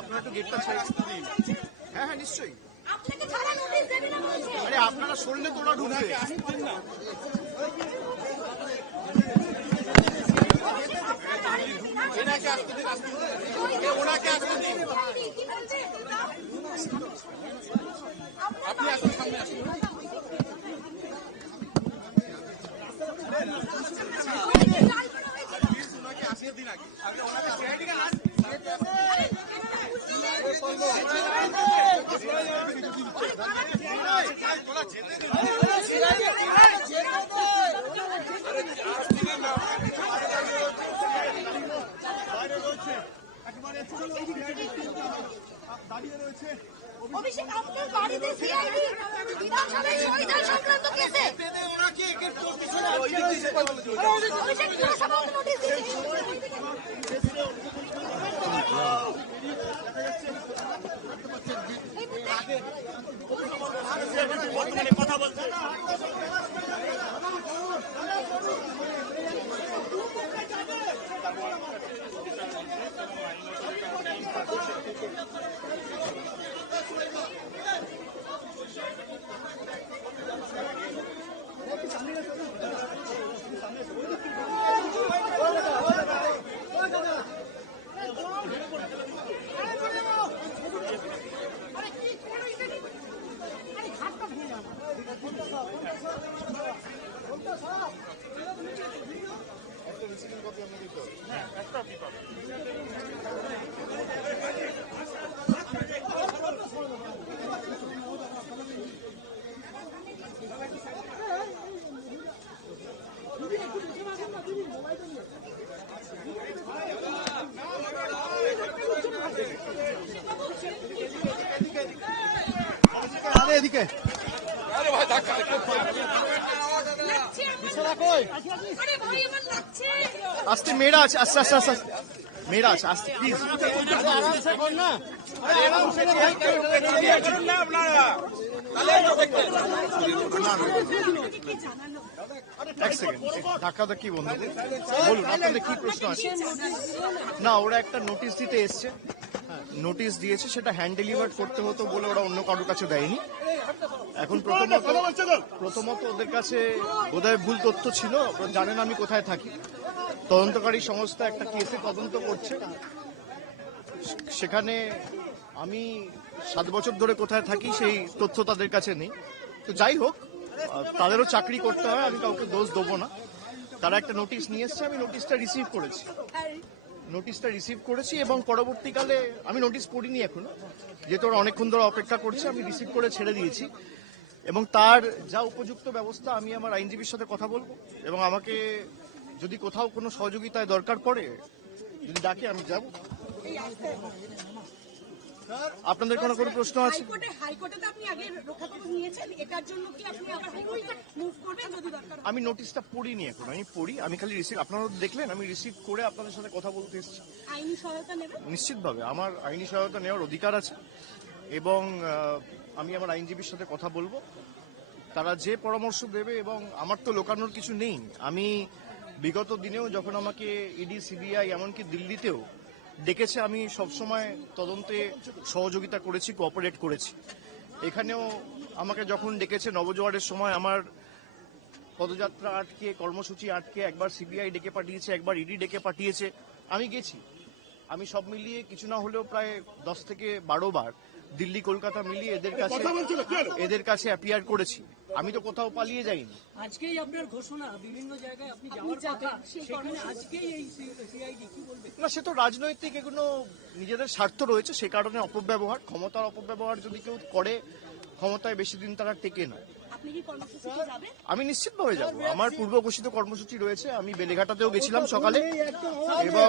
আপনারা একটু গেটটা ছেড়ে দিন। হ্যাঁ হ্যাঁ নিশ্চয়ই। আরে আপনারা সরলে তোরা ঢুকবে। ওনাকে আসতে দিন, ওনাকে আসতে দিন। আপনি আসুন, সামনে আসুন। ওনাকে আসিয়ে দিন আগে। ওনাকে দাঁড়িয়ে রয়েছে অভিষেক আপনার বাড়িতে সিআইডি বিধানসভায় সংবিধান সংক্রান্ত কেসে ওনাকে অভিষেক পুরসভাকে নোটিশ দিয়েছে। কথা বলতে এদিকে আস্তে মেয়েরা আছে, আস্তে আস্তে আস্তে মেয়েরা আছে, আস্তে প্লিজ এক সেকেন্ড। ধাক্কাটা কি বন্ধু বলুন, আপনাদের কি প্রশ্ন আছে? না ওরা একটা নোটিশ দিতে এসছে, নোটিশ দিয়েছে, সেটা হ্যান্ড ডেলিভার করতে হতো বলে ওরা অন্য কারোর কাছে দেয়নি। এখন প্রথমত ওদের কাছে বোধহয় ভুল তথ্য ছিল, জানেন আমি কোথায় থাকি। তদন্তকারী সংস্থা একটা কেসে তদন্ত করছে, সেখানে আমি 7 বছর ধরে কোথায় থাকি সেই তথ্য তাদের কাছে নেই। তো যাই হোক, তাদেরও চাকরি করতে হয়, আমি কাউকে দোষ দেবো না। তারা একটা নোটিশ নিয়ে এসছে, আমি নোটিশটা রিসিভ করেছি এবং পরবর্তীকালে আমি নোটিশ পড়িনি এখনো, যেহেতু ওরা অনেকক্ষণ ধরে অপেক্ষা করছে, আমি রিসিভ করে ছেড়ে দিয়েছি। এবং তার যা উপযুক্ত ব্যবস্থা আমি আমার আইনজীবীর সাথে কথা বলবো, এবং আমাকে যদি কোথাও কোনো সহযোগিতায় দরকার পড়ে, যদি ডাকে আমি যাব। আপনাদের কোনো প্রশ্ন আছে? আমি নোটিশটা পড়িনি এখন, আমি পড়ি, আমি খালি রিসিভ, আপনারা দেখলেন আমি রিসিভ করে আপনাদের সাথে কথা বলতে এসেছি। আইনি সহায়তা নেবেন? নিশ্চিতভাবে আমার আইনি সহায়তা নেওয়ার অধিকার আছে, এবং আমি আমার আইনজীবীর সাথে কথা বলবো, তারা যে পরামর্শ দেবে। এবং আমার তো লোকানোর কিছু নেই। আমি বিগত দিনেও যখন আমাকে ইডি, সিবিআই, এমনকি দিল্লিতেও ডেকেছে, আমি সবসময় তদন্তে সহযোগিতা করেছি, কোঅপারেট করেছি। এখানেও আমাকে যখন ডেকেছে নবজোয়ারের সময়, আমার পদযাত্রা আটকে, কর্মসূচি আটকে, একবার সিবিআই ডেকে পাঠিয়েছে, একবার ইডি ডেকে পাঠিয়েছে, আমি গেছি। আমি সব মিলিয়ে কিছু না হলেও প্রায় 10 থেকে 12 বার দিল্লি কলকাতা মিলিয়ে এদের কাছে অ্যাপিয়ার করেছি। আমি তো কোথাও পালিয়ে যাইনি। আজকেই আপনার ঘোষণা, বিভিন্ন জায়গায় আপনি যাওয়ার কথা, সেখানে আজকেই এই সিআইডি কি বলবে? না, সে তো রাজনৈতিক, এগুলো নিজেদের স্বার্থ রয়েছে, সে কারণে অপব্যবহার, ক্ষমতার অপব্যবহার যদি কেউ করে, ক্ষমতায় বেশি দিন তারা টেকে না। আমি নিশ্চিতভাবে যাব, আমার পূর্ব ঘোষিত কর্মসূচি রয়েছে। আমি বেলেঘাটাতেও গেছিলাম সকালে, এবং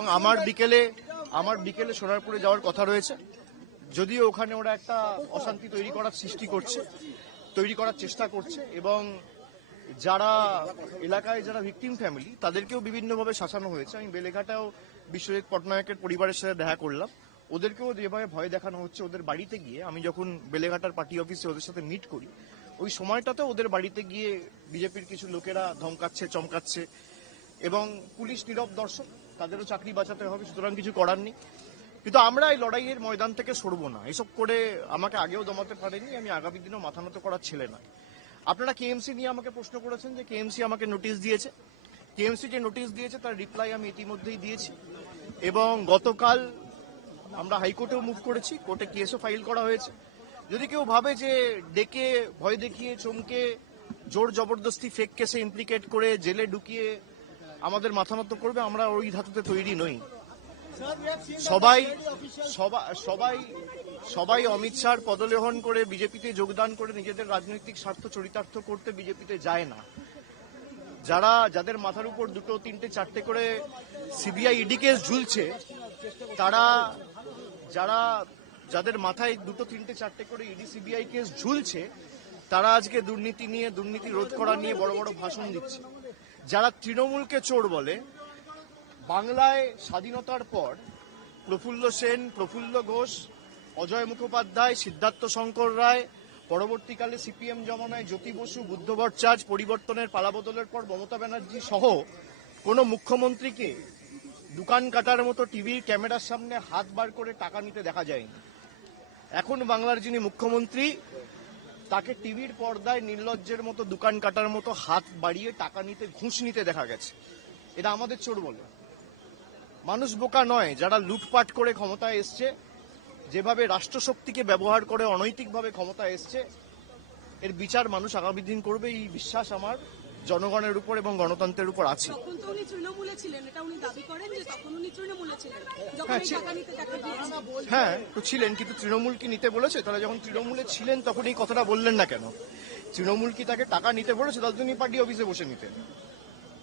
আমার বিকেলে সোনারপুরে যাওয়ার কথা রয়েছে। যদিও ওখানে ওরা একটা অশান্তি তৈরি করার চেষ্টা করছে, এবং যারা এলাকায় যারা ভিকটিম ফ্যামিলি, তাদেরকেও বিভিন্নভাবে শাসানো হয়েছে। আমি বেলেঘাটাও বিশ্বজিৎ পটনায়কের পরিবারের সাথে দেখা করলাম, ওদেরকেও যেভাবে ভয় দেখানো হচ্ছে ওদের বাড়িতে গিয়ে। আমি যখন বেলেঘাটার পার্টি অফিসে ওদের সাথে মিট করি, ওই সময়টাতে ওদের বাড়িতে গিয়ে বিজেপির কিছু লোকেরা ধমকাচ্ছে, চমকাচ্ছে, এবং পুলিশ নীরব দর্শক, তাদেরও চাকরি বাঁচাতে হবে, সুতরাং কিছু করার নেই। কিন্তু আমরা এই লড়াইয়ের ময়দান থেকে সরবো না। এসব করে আমাকে আগেও দমাতে পারেনি, আমি আগামী দিনেও মাথা নত করার ছেলে না। আপনারা কেএমসি নিয়ে আমাকে প্রশ্ন করেছেন যে কেএমসি আমাকে নোটিশ দিয়েছে। কেএমসি যে নোটিশ দিয়েছে তার রিপ্লাই আমি ইতিমধ্যেই দিয়েছি, এবং গতকাল আমরা হাইকোর্টেও মুভ করেছি, কোর্টে কেসও ফাইল করা হয়েছে। যদি কেউ ভাবে যে ডেকে ভয় দেখিয়ে চমকে জোর জবরদস্তি ফেক কেসে ইমপ্লিকেট করে জেলে ঢুকিয়ে আমাদের মাথা নত করবে, আমরা ওই ধাতুতে তৈরি নই। সবাই সবাই সবাই অমিত শাহর পদলেহন করে বিজেপিতে যোগদান করে নিজেদের রাজনৈতিক স্বার্থ চরিতার্থ করতে বিজেপিতে যায় না। যাদের মাথার উপর দুটো তিনটে চারটে করে সিবিআই ইডি কেস ঝুলছে, যাদের মাথায় দুটো তিনটে চারটে করে ইডি সিবিআই কেস ঝুলছে, তারা আজকে দুর্নীতি নিয়ে, দুর্নীতি রোধ করা নিয়ে বড় বড় ভাষণ দিচ্ছে। যারা তৃণমূলকে চোর বলে, বাংলায় স্বাধীনতার পর প্রফুল্ল সেন, প্রফুল্ল ঘোষ, অজয় মুখোপাধ্যায়, সিদ্ধার্থ শঙ্কর রায়, পরবর্তীকালে সিপিএম জমানায় জ্যোতি বসু, বুদ্ধ ভট্টাচার্য, পরিবর্তনের পালাবদলের পর মমতা ব্যানার্জি সহ কোন মুখ্যমন্ত্রীকে দোকান কাটার মতো টিভির ক্যামেরার সামনে হাত বার করে টাকা নিতে দেখা যায়নি। এখন বাংলার যিনি মুখ্যমন্ত্রী, তাকে টিভির পর্দায় নির্লজ্জের মতো দোকান কাটার মতো হাত বাড়িয়ে টাকা নিতে, ঘুষ নিতে দেখা গেছে। এটা আমাদের চোর বলে? মানুষ বোকা নয়। যারা লুটপাট করে ক্ষমতায় এসছে, যেভাবে রাষ্ট্রশক্তিকে ব্যবহার করে অনৈতিকভাবে ক্ষমতায় এসছে, এর বিচার মানুষ আগামী দিন করবে, এই বিশ্বাস আমার জনগণের উপর এবং গণতন্ত্রের উপর আছে। তখন তো উনি তৃণমূলে ছিলেন, এটা উনি দাবি করেন যে তখন উনি তৃণমূলে ছিলেন, যখন এই টাকা নিতে দেখা গিয়েছে। হ্যাঁ, তো ছিলেন, কিন্তু তৃণমূল কি নিতে বলেছে? তাহলে যখন তৃণমূলে ছিলেন তখন এই কথাটা বললেন না কেন? তৃণমূল কি তাকে টাকা নিতে বলেছে? তাহলে তিনি পার্টি অফিসে বসে নিতেন,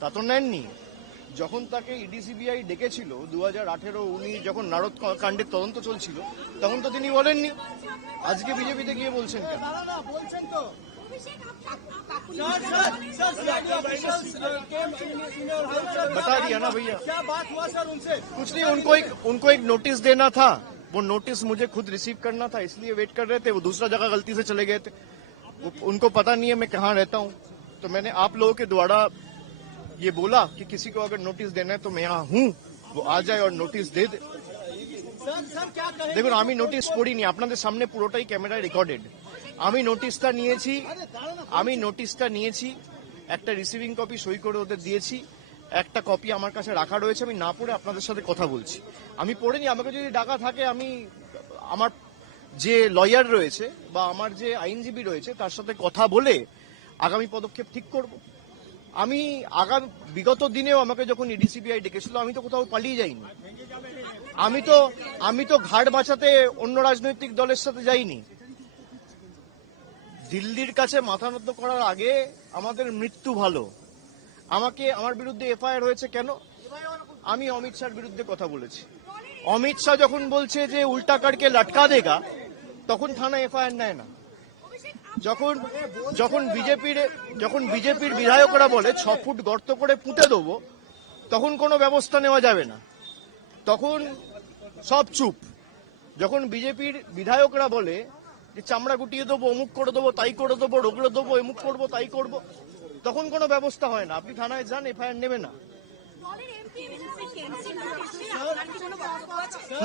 তা তো নেননি। যখন তাকে ইডি সিবিআই ডেকেছিল 2018 উনি যখন নারদ কাণ্ডের তদন্ত চলছিল, তখন তো তিনি বলেননি। আজকে বিজেপিতে গিয়ে বলছেন কেন? बता दिया ना भैया, क्या बात हुआ सर उनसे? कुछ नहीं। उनको एक नोटिस देना था, वो नोटिस मुझे खुद रिसीव करना था, इसलिए वेट कर रहे थे। वो दूसरा जगह गलती से चले गए थे, उनको पता नहीं है मैं कहाँ रहता हूँ। तो मैंने आप लोगों के द्वारा ये बोला कि किसी को अगर नोटिस देना है तो मैं यहाँ हूँ, वो आ जाए और नोटिस दे दे। सर क्या कहें? দেখুন, আমি নোটিশ পড়িনি, আপনাদের সামনে পুরোটাই ক্যামেরায় রেকর্ডেড। আমি নোটিশটা নিয়েছি, একটা রিসিভিং কপি সই করে ওদের দিয়েছি, একটা কপি আমার কাছে রাখা রয়েছে। আমি না পড়ে আপনাদের সাথে কথা বলছি। আমি পড়িনি। আমাকে যদি ডাকা থাকে, আমি আমার যে লয়ার রয়েছে বা আমার যে আইনজীবী রয়েছে তার সাথে কথা বলে আগামী পদক্ষেপ ঠিক করব। আমি বিগত দিনেও আমাকে যখন ইডি সিবিআই ডেকেছিল, আমি তো কোথাও পালিয়ে যাইনি। আমি তো ঘাট বাঁচাতে অন্য রাজনৈতিক দলের সাথে যাইনি। দিল্লির কাছে মাথা নত করার আগে আমাদের মৃত্যু ভালো। আমার বিরুদ্ধে এফআইআর হয়েছে কেন? আমি অমিত শাহর বিরুদ্ধে কথা বলেছি। অমিত শাহ যখন বলছে যে উল্টা করকে লটকা দেগা, তখন থানা এফআইআর নেয় না। যখন বিজেপির বিধায়করা বলে 6 ফুট গর্ত করে পুঁতে দেবো, তখন কোনো ব্যবস্থা নেওয়া যাবে না, তখন সব চুপ। যখন বিজেপির বিধায়করা বলে যে চামড়া গুটিয়ে দেবো, অমুক করে দেবো, তাই করে দেবো, রোগড়ে দেবো, এমুক করবো, তাই করবো, তখন কোনো ব্যবস্থা হয় না। আপনি থানায় যান, এফআইআর নেবে না।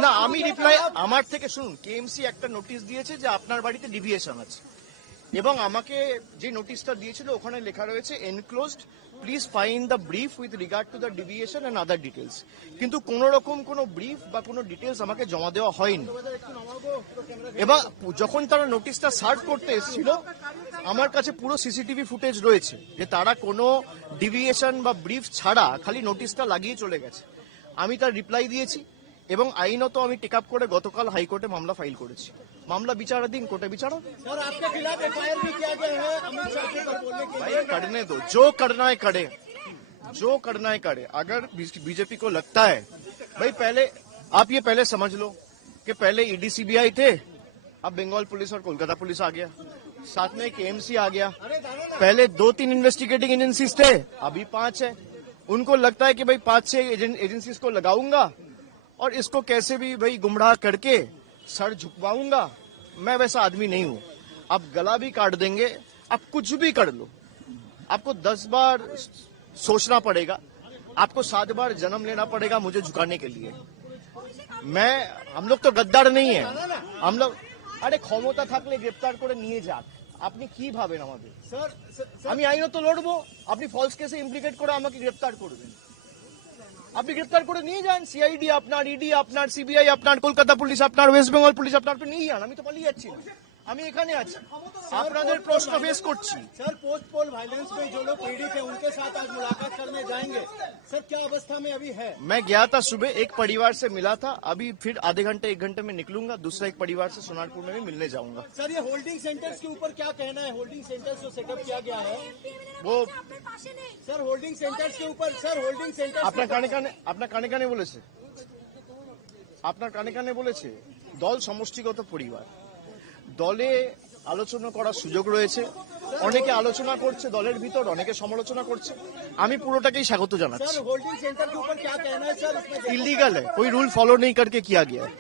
না, আমি রিপ্লাই আমার থেকে শুনুন। কেএমসি একটা নোটিশ দিয়েছে যে আপনার বাড়িতে ডিভিয়েশন আছে, এবং আমাকে যে নোটিশটা দিয়েছিল ওখানে লেখা রয়েছে enclosed, please find the brief with regard to the deviation and other details. কিন্তু কোন রকম কোনো ব্রিফ বা কোনো ডিটেলস আমাকে জমা দেওয়া হয়নি। এবার যখন তারা নোটিশটা সার্ভ করতে এসেছিল, আমার কাছে পুরো সিসিটিভি ফুটেজ রয়েছে যে তারা কোনো ডিভিয়েশন বা ব্রিফ ছাড়া খালি নোটিশটা লাগিয়ে চলে গেছে। আমি তার রিপ্লাই দিয়েছি, এবং আইনত আমি টেক আপ করে গতকাল হাইকোর্টে মামলা ফাইল করেছি। মামলা বিচারাধীন, কোর্টে বিচারা। सर आपके खिलाफ एफआईआर भी किया गया है अमित शाह के ऊपर बोलने के भाई करने दो, जो करना है करे, जो करना है करे। अगर बीजेपी को लगता है, भाई आप ये पहले समझ लो कि पहले ईडी सीबीआई थे, अब बंगाल पुलिस और कोलकाता पुलिस आ गया, साथ में केएमसी आ गया। पहले 2-3 इन्वेस्टिगेटिंग एजेंसीज थे, अभी 5 है। उनको लगता है कि भाई 5-6 एजेंसीज को लगाऊंगा और इसको कैसे भी भाई गुमराह करके सर झुकवाऊंगा। मैं वैसा आदमी नहीं हूं। आप गला भी काट देंगे, आप कुछ भी कर लो, आपको 10 बार सोचना पड़ेगा, आपको 7 बार जन्म लेना पड़ेगा मुझे झुकाने के लिए। हम लोग तो गद्दार नहीं है हम लोग আরে ক্ষমতা থাকলে গ্রেফতার করে নিয়ে যাক আপনি কি ভাবেন আমাদের सर আমি আইনত লড়বো আপনি ফলস কেসে ইমপ্লিকেট করে আমাকে গ্রেফতার করবেন আপনি গ্রেফতার করে নিয়ে যান সিআইডি আপনার ইডি আপনার সিবিআই আপনার কলকাতা পুলিশ আপনার ওয়েস্ট বেঙ্গল পুলিশ আপনার নিয়ে যান আমি তো পালিয়ে যাচ্ছি না। আমি এখানে আছি আপনাদের প্রশ্ন ফেস করছি सर पोस्ट पोल वायलेंस में जो लोग पीड़ित हैं उनके साथ आज मुलाकात करने जाएंगे सर क्या अवस्था में अभी है मैं गया था सुबह एक परिवार से मिला था अभी फिर आधे घंटे 1 घंटे में निकलूंगा दूसरा एक परिवार से सोनारपुर में भी मिलने जाऊंगा सर ये होल्डिंग सेंटर्स के ऊपर क्या कहना है होल्डिंग सेंटर्स जो सेटअप किया गया है वो सर होल्डिंग सेंटर्स के ऊपर सर होल्डिंग सेंटर्स আপনার কানে কানে বলেছে আপনার কানে কানে বলেছে দল সমষ্টিগত পরিবার দলে আলোচনা করার সুযোগ রয়েছে অনেকে আলোচনা করছে দলের ভিতর অনেকে সমালোচনা করছে আমি পুরোটাকেই স্বাগত জানাচ্ছি सर होल्डिंग सेंटर के ऊपर क्या कहना है सर उसमें इलीगल है कोई रूल फॉलो नहीं करके किया गया है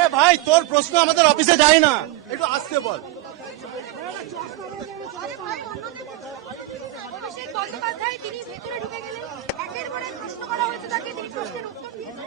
এ ভাই তোর প্রশ্ন আমাদের অফিসে যায় না একটু আসতে বল অভিষেক বন্দ্যোপাধ্যায় তিনি ভেতরে ঢুকে গেলেন একের পর এক প্রশ্ন করা হয়েছে তাকে তিনি প্রশ্নের উত্তর দিয়েছেন